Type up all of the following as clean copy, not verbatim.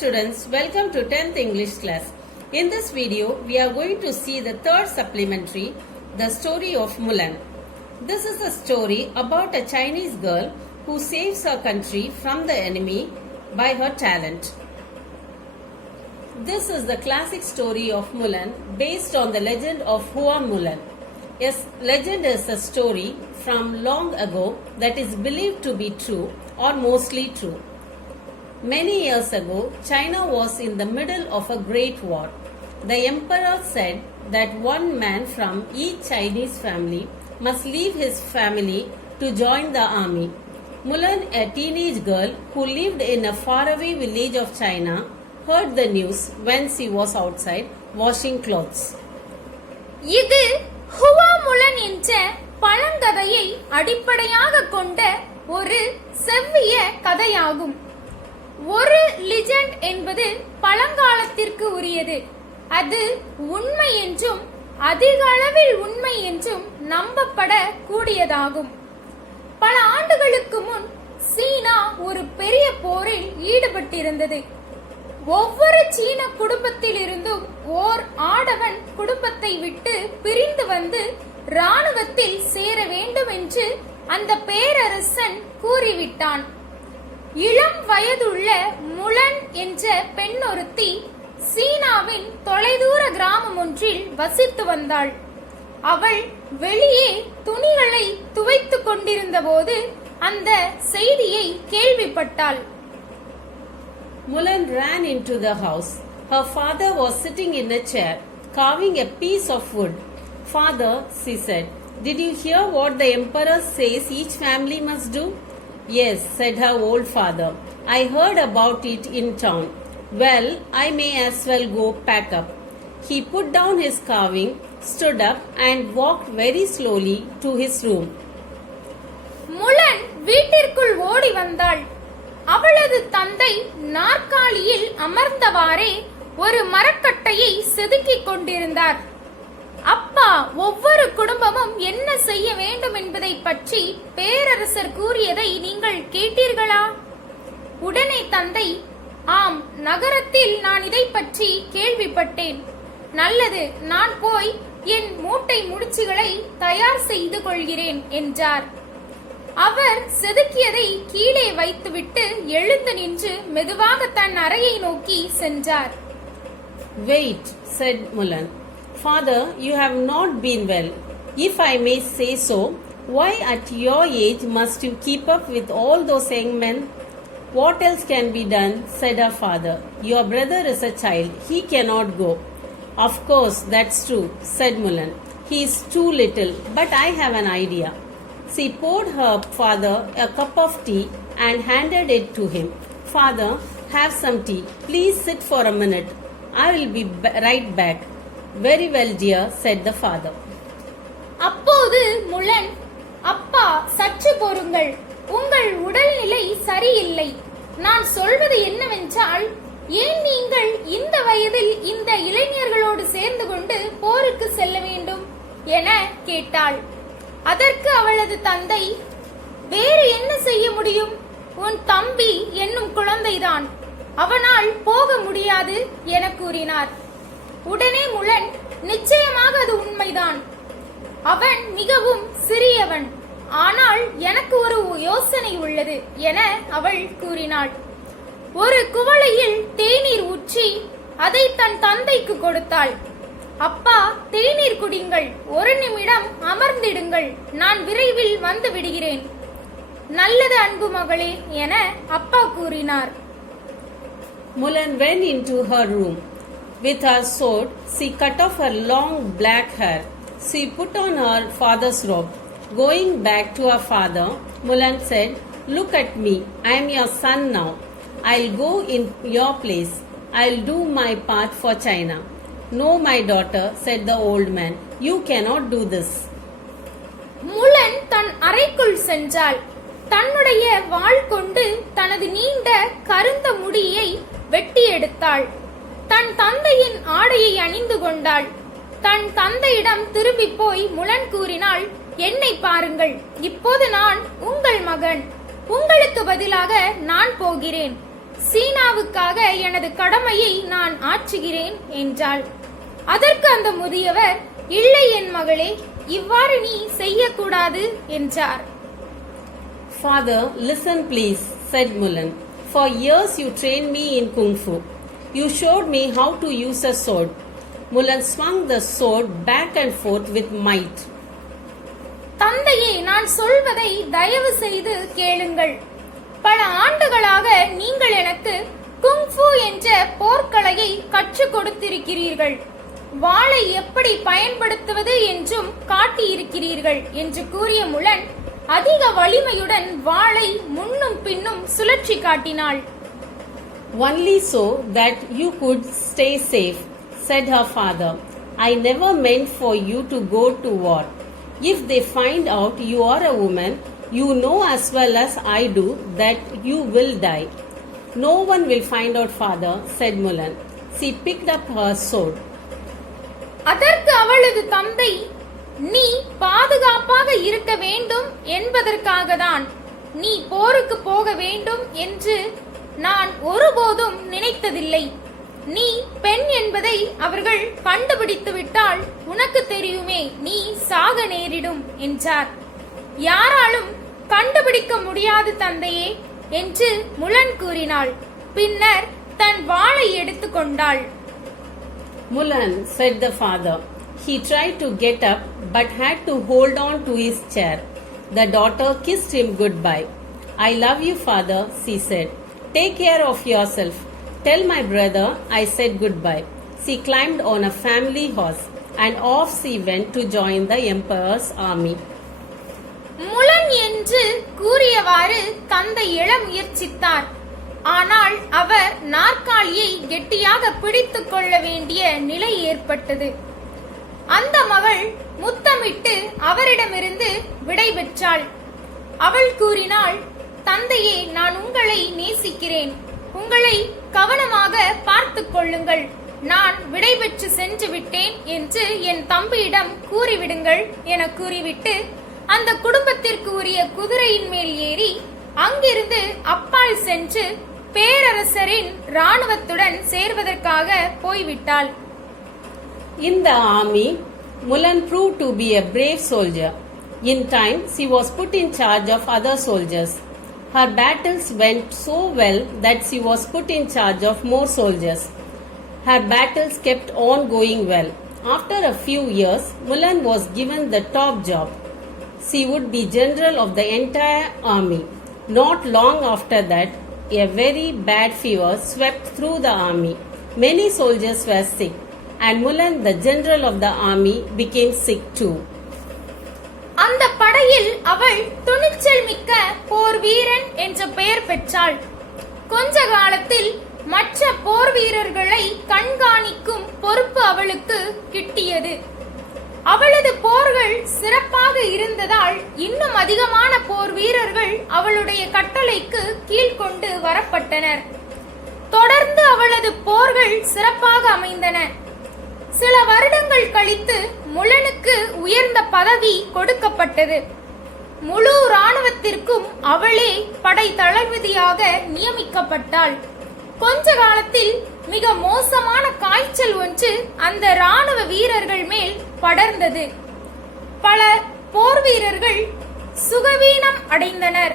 students, welcome to 10th English class. In this video, we are going to see the third supplementary, the story of Mulan. This is a story about a Chinese girl who saves her country from the enemy by her talent. This is the classic story of Mulan based on the legend of Hua Mulan. Yes, legend is a story from long ago that is believed to be true or mostly true. Many years ago, China was in the middle of a great war. The emperor said that one man from each Chinese family must leave his family to join the army. Mulan, a teenage girl who lived in a faraway village of China, heard the news when she was outside washing clothes. இது Hua முலன் என்ற பழங்கதையை அடிப்படையாக கொண்ட ஒரு செவ்விய கதையாகும். ஒரு legend என்பது பழங்காலத்திற்கு உரியது. அது உண்மை என்றும் அதிக அளவில் உண்மை என்றும் நம்பப்பட கூடியதாகும். பல ஆண்டுகளுக்கு முன் சீனா ஒரு பெரிய போரில் ஈடுபட்டிருந்தது. ஒவ்வொரு சீன குடும்பத்தில் இருந்தும் ஓர் ஆடவன் குடும்பத்தை விட்டு பிரிந்து வந்து ராணுவத்தில் சேர வேண்டும் என்று அந்த பேரரசன் கூறிவிட்டான். இளம் வயதுள்ள முலன் என்ற பெண்ணொருத்தி சீனாவின் தொலைதூர கிராமம் ஒன்றில் வசித்து வந்தாள். அவள் வெளியே துணிகளை துவைத்துக் கொண்டிருந்த போது அந்த செய்தியை கேள்விப்பட்டாள். Mulan ran into the house. Her father was sitting in a chair, carving a piece of wood. "Father," she said, "did you hear what the emperor says each family must do?" "Yes," said her old father. "I heard about it in town. Well, I may as well go pack up." He put down his carving, stood up and walked very slowly to his room. முலன் வீட்டிற்குள் ஓடி வந்தாள். அவளது தந்தை நாற்காலியில் அமர்ந்தவாறே ஒரு மரக்கட்டையை செதுக்கிக் கொண்டிருந்தார். அப்பா, ஒவ்வொரு குடும்பமும் என்ன செய்ய வேண்டும் என்பதை பற்றி பேரரசர் கூறியதை நீங்கள் கேட்டீர்களா? உடனே தந்தை, "ஆம், நகரத்தில் நான் இதை பற்றி கேள்விப்பட்டேன்." "நல்லது, நான் போய் என் மூட்டை முடிச்சுகளை தயார் செய்து கொள்கிறேன்" என்றார். அவர் செதுக்கியதை கீழே வைத்துவிட்டு எழுந்து நின்று மெதுவாக தன் அறையை நோக்கி சென்றார். "Wait," said Mulan. "Father, you have not been well. If I may say so, why at your age must you keep up with all those young men?" "What else can be done?" said her father. "Your brother is a child. He cannot go." "Of course, that's true," said Mulan. "He is too little, but I have an idea." She poured her father a cup of tea and handed it to him. "Father, have some tea. Please sit for a minute. I will be right back." "Very well, dear," said the father. அப்போது முலன், "அப்பா, சற்று பொறுங்கள். உங்கள் உடல்நிலை சரியில்லை. நான் சொல்வது என்னவென்றால், ஏன் நீங்கள் இந்த வயதில் இந்த இளைஞர்களோடு சேர்ந்து கொண்டு போருக்கு செல்ல வேண்டும்?" என கேட்டாள். அதற்கு அவளது தந்தை, "வேறு என்ன செய்ய முடியும்? உன் தம்பி என்னும் குழந்தைதான். அவனால் போக முடியாது" என கூறினார். உடனே முலன், "நிச்சயமாக அது உண்மைதான். அவன் மிகவும் சிறியவன். ஆனால் எனக்கு ஒரு யோசனை உள்ளது" என அவள் கூறினாள். ஒரு குவளையில் தேநீர் ஊற்றி அதை தன் தந்தைக்கு கொடுத்தாள். "அப்பா, தேநீர் குடிங்கள். ஒரு நிமிடம் அமர்ந்திடுங்கள். நான் விரைவில் வந்து விடுகிறேன்." "நல்லது அன்பு மகளே" என அப்பா கூறினார். Mulan went into her room. With her sword, she cut off her long black hair. She put on her father's robe. Going back to her father, Mulan said, "Look at me. I am your son now. I'll go in your place. I'll do my part for China." "No, my daughter," said the old man. "You cannot do this." முலன் தன் அறைக்குள் சென்றாள். தன்னுடைய வாள் கொண்டு தனது நீண்ட கருந்த முடியை வெட்டி எடுத்தாள். தன் தந்தையின் ஆடையை அணிந்து கொண்டாள். தன் தந்தையிடம் திரும்பி போய் முலன் கூறினாள், "என்னை பாருங்கள். இப்போது நான் உங்கள் மகன். உங்களுக்கு பதிலாக நான் போகிறேன். சீனாவுக்காக எனது கடமையை நான் ஆற்றுகிறேன் என்றாள். அதற்கு அந்த முதியவர், இல்லை என் மகளே, இவ்வாறு நீ செய்யக்கூடாது என்றார். Father, listen please, said Mulan. For years you trained me in Kung Fu. You showed me how to use a sword. Mulan swung the sword back and forth with might. தந்தையே, நான் சொல்வதை தயவு செய்து கேளுங்கள். பல ஆண்டுகளாக நீங்கள் எனக்கு குங்ஃபு என்ற போர்க்கலையை கற்றுக் கொடுத்திருக்கிறீர்கள். வாளை எப்படி பயன்படுத்துவது என்றும் காட்டியிருக்கிறீர்கள் என்று கூறிய முலன் அதிக வலிமையுடன் வாளை முன்னும் பின்னும் சுழற்றி காட்டினாள். Only so that you could stay safe, said her father. I never meant for you to go to war. If they find out you are a woman, you know as well as I do that you will die. No one will find out, father, said Mulan. She picked up her sword. அதற்கு அவளது தந்தை, நீ பாதுகாப்பாக இருக்க வேண்டும் என்பதற்காகத்தான் நீ போருக்கு போக வேண்டும் என்று நான் ஒருபோதும் நினைத்ததில்லை. நீ பெண் என்பதை அவர்கள் கண்டுபிடித்து விட்டால் உனக்கு தெரியுமே, நீ சாக நேரிடும் என்றார். யாராலும் கண்டுபிடிக்க முடியாது தந்தையே என்று முலன் கூறினாள். பின்னர் தன் வாளை எடுத்துக் கொண்டாள். Mulan, said the father. He tried to get up but had to hold on to his chair. The daughter kissed him goodbye. I love you, father, she said. Take care of yourself. Tell my brother I said goodbye. She climbed on a family horse and off she went to join the emperor's army. முலன் என்று கூறியவாறு தந்தை எழ முயற்சித்தார். ஆனால் அவர் நாற்காலியை கெட்டியாக பிடித்துக் கொள்ள வேண்டிய நிலை ஏற்பட்டது. அந்த மகள் முத்தமிட்டு அவரிடமிருந்து விடை பெற்றாள். அவள் கூறினாள், தந்தையே, நான் உங்களை நேசிக்கிறேன். உங்களை கவனமாக பார்த்துக் கொள்ளுங்கள். நான் விடை பெற்று சென்று விட்டேன் என்று என் தம்பியிடம் கூறிவிடுங்கள் என கூறிவிட்டு அந்த குடும்பத்திற்கு உரிய குதிரையின் மேல் ஏறி அங்கிருந்து அப்பால் சென்று பேரரசரின் ராணுவத்துடன் சேர்வதற்காக போய்விட்டாள். In the army, Mulan proved to be a brave soldier. In time, she was put in charge of other soldiers. Her battles went so well that she was put in charge of more soldiers. Her battles kept on going well. After a few years, Mulan was given the top job. She would be general of the entire army. Not long after that, a very bad fever swept through the army. Many soldiers were sick, and Mulan, the general of the army, became sick too. அந்த படையில் அவள் துணிச்சல் மிக்க போர் வீரன் என்ற பெயர் பெற்றாள். கொஞ்ச காலத்தில் மற்ற போர் வீரர்களை கண்காணிக்கும் பொறுப்பு அவளுக்கு கிட்டியது. அவளது போர்கள் சிறப்பாக இருந்ததால் இன்னும் அதிகமான போர் வீரர்கள் அவளுடைய கட்டளைக்கு கீழ்கொண்டு வரப்பட்டனர். தொடர்ந்து அவளது போர்கள் சிறப்பாக அமைந்தன. சில வருடங்கள் கழித்து முலனுக்கு உயர்ந்த பதவி கொடுக்கப்பட்டது. முழு ராணுவத்திற்கும் அவளே படை தளபதியாக நியமிக்கப்பட்டாள். கொஞ்ச காலத்தில் மிக மோசமான காய்ச்சல் ஒன்று அந்த ராணுவ வீரர்கள் மேல் படர்ந்தது. பல போர் வீரர்கள் சுகவீனம் அடைந்தனர்.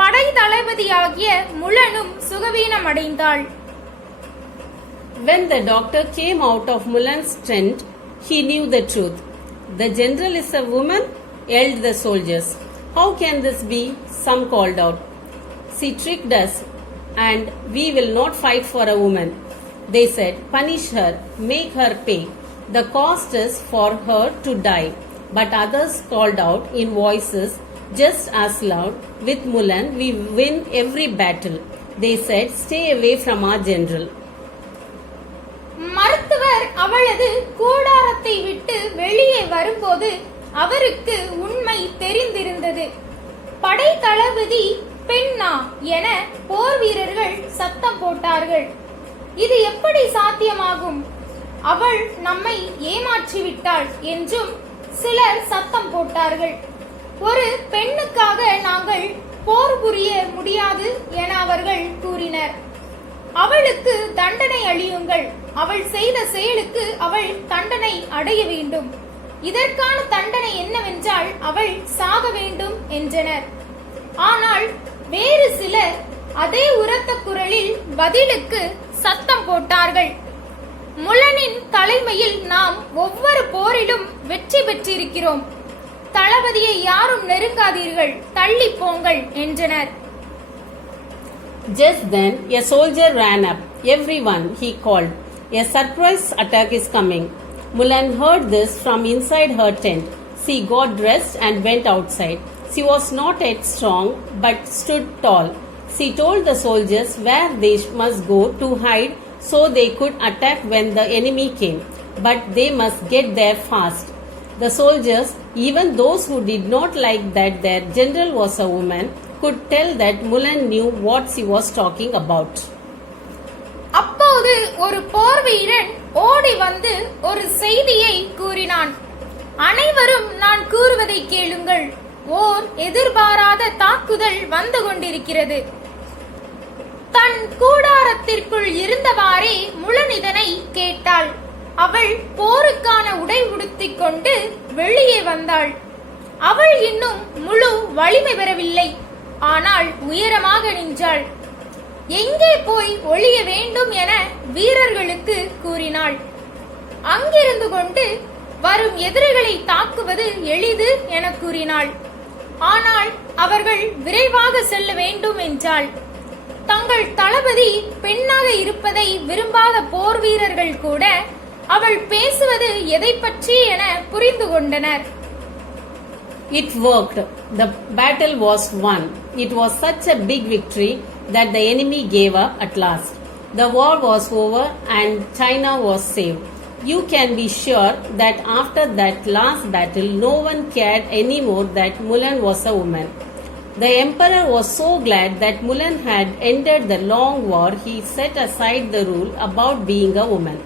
படை தளபதியாகிய முலனும் சுகவீனம் அடைந்தாள். When the doctor came out of Mulan's tent, he knew the truth. The general is a woman, yelled the soldiers. How can this be? Some called out. She tricked us, and we will not fight for a woman. They said, punish her, make her pay. The cost is for her to die. But others called out in voices just as loud, with Mulan we win every battle. They said, stay away from our general. மருத்துவர் அவளது கூடாரத்தை விட்டு வெளியே வரும்போது அவருக்கு உண்மை தெரிந்திருந்தது. படை தளபதி பெண்ணா என போர் வீரர்கள் சத்தம் போட்டார்கள். இது எப்படி சாத்தியமாகும்? அவள் நம்மை ஏமாற்றிவிட்டாள் என்றும் சிலர் சத்தம் போட்டார்கள். ஒரு பெண்ணுக்காக நாங்கள் போர் புரிய முடியாது என அவர்கள் கூறினர். அவளுக்கு தண்டனை அளியுங்கள். அவள் செய்த செயலுக்கு அவள் தண்டனை அடைய வேண்டும். இதற்கான தண்டனை என்னவென்றால் அவள் சாக வேண்டும் என்றனர். ஆனால் வேறு சிலர் அதே உரத்த குரலில் பதிலுக்கு சத்தம் போட்டார்கள். முலனின் தலைமையில் நாம் ஒவ்வொரு போரிலும் வெற்றி பெற்றிருக்கிறோம். தளபதியை யாரும் நெருங்காதீர்கள், தள்ளி போங்கள் என்றனர். Just then, a soldier ran up. Everyone, he called. A surprise attack is coming. Mulan heard this from inside her tent. She got dressed and went outside. She was not yet strong, but stood tall. She told the soldiers where they must go to hide so they could attack when the enemy came. But they must get there fast. The soldiers, even those who did not like that their general was a woman, could tell that Mulan knew what she was talking about. அப்போது ஒரு போர் வீரன் ஓடி வந்து ஒரு செய்தியை கூறினான். அனைவரும் நான் கூறுவதை கேளுங்கள். ஓர் எதிர்பாராத தாக்குதல் வந்து கொண்டிருக்கிறது. தன் கூடாரத்திற்குள் இருந்தவாறே முலன் இதனை கேட்டாள். அவள் போருக்கான உடை உடுத்திக் கொண்டு வெளியே வந்தாள். அவள் இன்னும் முழு வலிமை பெறவில்லை. ஆனால் உயரமாக நின்றாள். எங்கே போய் ஒளிய வேண்டும் என வீரர்களுக்கு கூறினாள். அங்கிருந்து கொண்டு வரும் எதிரிகளை தாக்குவது எளிது என கூறினாள். ஆனால் அவர்கள் விரைவாக செல்ல வேண்டும் என்றாள். தங்கள் தளபதி பெண்ணாக இருப்பதை விரும்பாத போர் வீரர்கள் கூட அவள் பேசுவது எதை பற்றி என புரிந்து கொண்டனர். It worked. The battle was won. It was such a big victory that the enemy gave up at last. The war was over and China was saved. You can be sure that after that last battle, no one cared anymore that Mulan was a woman. The emperor was so glad that Mulan had ended the long war, he set aside the rule about being a woman.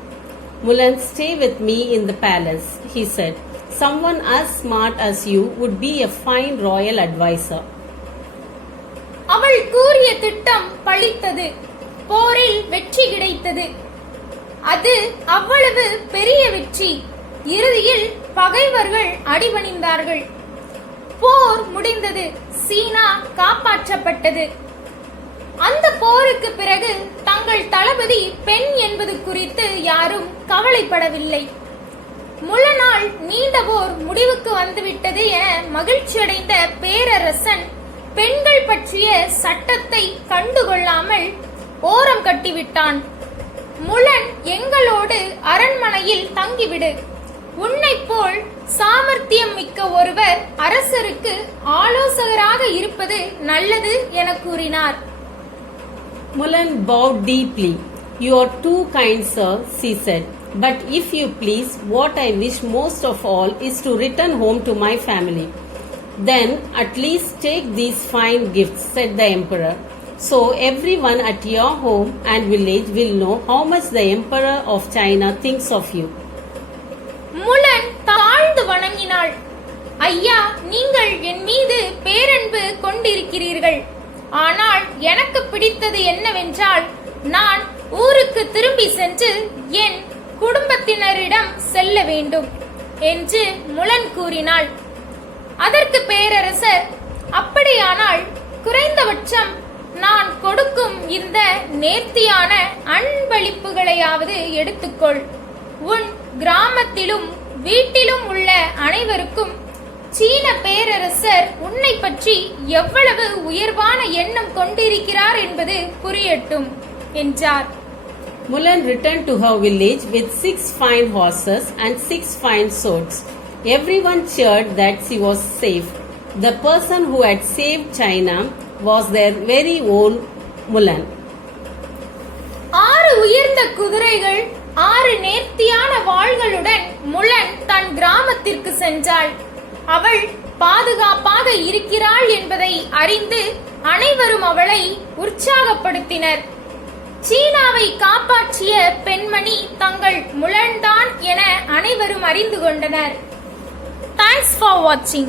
Mulan, stay with me in the palace, he said. Someone as smart as you would be a fine royal advisor. அவள் கூறிய திட்டம் பலித்தது. போரில் வெற்றி கிடைத்தது. அது அவ்வளவு பெரிய வெற்றி. இறுதியில் பகைவர்கள் அடிபணிந்தார்கள். போர் முடிந்தது. சீனா காப்பாற்றப்பட்டது. அந்த போருக்கு பிறகு தங்கள் தளபதி பெண் என்பது குறித்து யாரும் கவலைப்படவில்லை. முலனால் நீண்ட போர் முடிவுக்கு வந்துவிட்டது என மகிழ்ச்சியடைந்த பேரரசன் பெண்கள் பற்றிய சட்டத்தை கண்டுகொள்ளாமல் ஓரம் கட்டிவிட்டான். முலன் எங்களோடு அரண்மனையில் தங்கிவிடு. உன்னை போல் சாமர்த்தியம் மிக்க ஒருவர் அரசருக்கு ஆலோசகராக இருப்பது நல்லது என கூறினார். Mulan bowed deeply. You are too kind, sir, she said. But if you please, what I wish most of all is to return home to my family. Then at least take these fine gifts, said the emperor. So everyone at your home and village will know how much the emperor of China thinks of you. முலன் தாழ்ந்து வணங்கினாள். ஐயா, நீங்கள் என் மீது பேரன்பு கொண்டிருக்கிறீர்கள். ஆனால் எனக்கு பிடித்தது என்னவென்றால் நான் ஊருக்கு திரும்பி சென்று என் குடும்பத்தினரிடம் செல்ல வேண்டும் என்று முலன் கூறினாள். அதற்கு பேரரசர், அப்படியானால் குறைந்தபட்சம் நான் கொடுக்கும் இந்த நேர்த்தியான அன்பளிப்புகளையாவது எடுத்துக்கொள். உன் கிராமத்திலும் வீட்டிலும் உள்ள அனைவருக்கும் சீன பேரரசர் உன்னை பற்றி எவ்வளவு உயர்வான எண்ணம் கொண்டிருக்கிறார் என்பது புரியட்டும் என்றார். Mulan returned to her village with 6 fine horses and 6 fine swords. Everyone cheered that she was safe. The person who had saved China was their very own Mulan. 6 உயர்ந்த குதிரைகள் 6 நேர்த்தியான வாள்களுடன் முலன் தன் கிராமத்திற்கு சென்றாள். அவள் பாதுகாப்பாக இருக்கிறாள் என்பதை அறிந்து அனைவரும் அவளை உற்சாகப்படுத்தினர். சீனாவை காப்பாற்றிய பெண்மணி தங்கள் முலன்தான் என அனைவரும் அறிந்து கொண்டனர். Thanks for watching.